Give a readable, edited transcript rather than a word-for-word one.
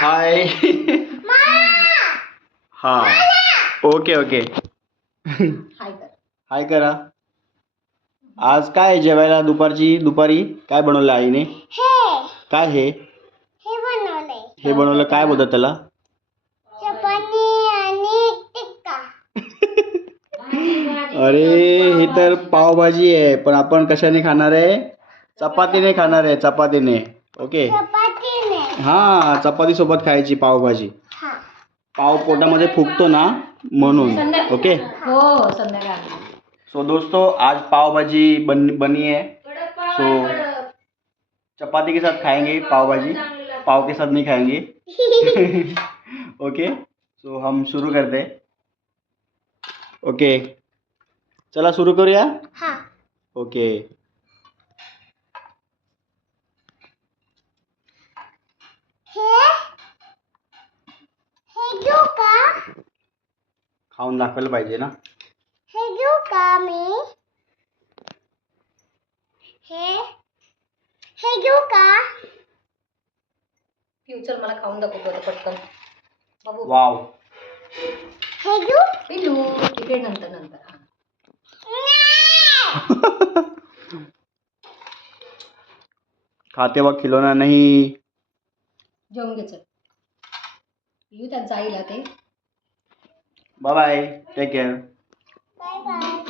हाय. हा okay okay. हाय करा. आज काय जेवायला दुपारी काय बनवलं आईने? काय हे बनवलं काय बोलतात त्याला? चपाती आणि टिक्का. अरे हे तर पावभाजी आहे, पण आपण कशाने खाणार आहे? चपातीने खाणार आहे, चपातीने. ओके. चपातीने. हा चपाती सोबत खायची पावभाजी. पाव पोटामध्ये फुगतो ना म्हणून. ओके. हो संध्याकाळ. सो दोस्तों आज पाव भाजी बनी है. सो चपाती के साथ खाएंगे पाव भाजी, पाव के साथ नहीं खाएंगे. ओके. सो हम शुरू करते हैं. ओके चला सुरू करूया. हा. ओके. हे घेऊ का? खाऊन दाखवायला पाहिजे ना. हे घेऊ का मी? हे घेऊ का? फ्युचर मला खाऊन दाखवतो आता पटकन. बाबू वाव. हे घेऊ? पिलू तिकडे नंतर. खाते वक्त खिलौना नहीं. जेवून घे चल. पिलू त्यात जाईल ते. Bye bye. Take care. Bye bye.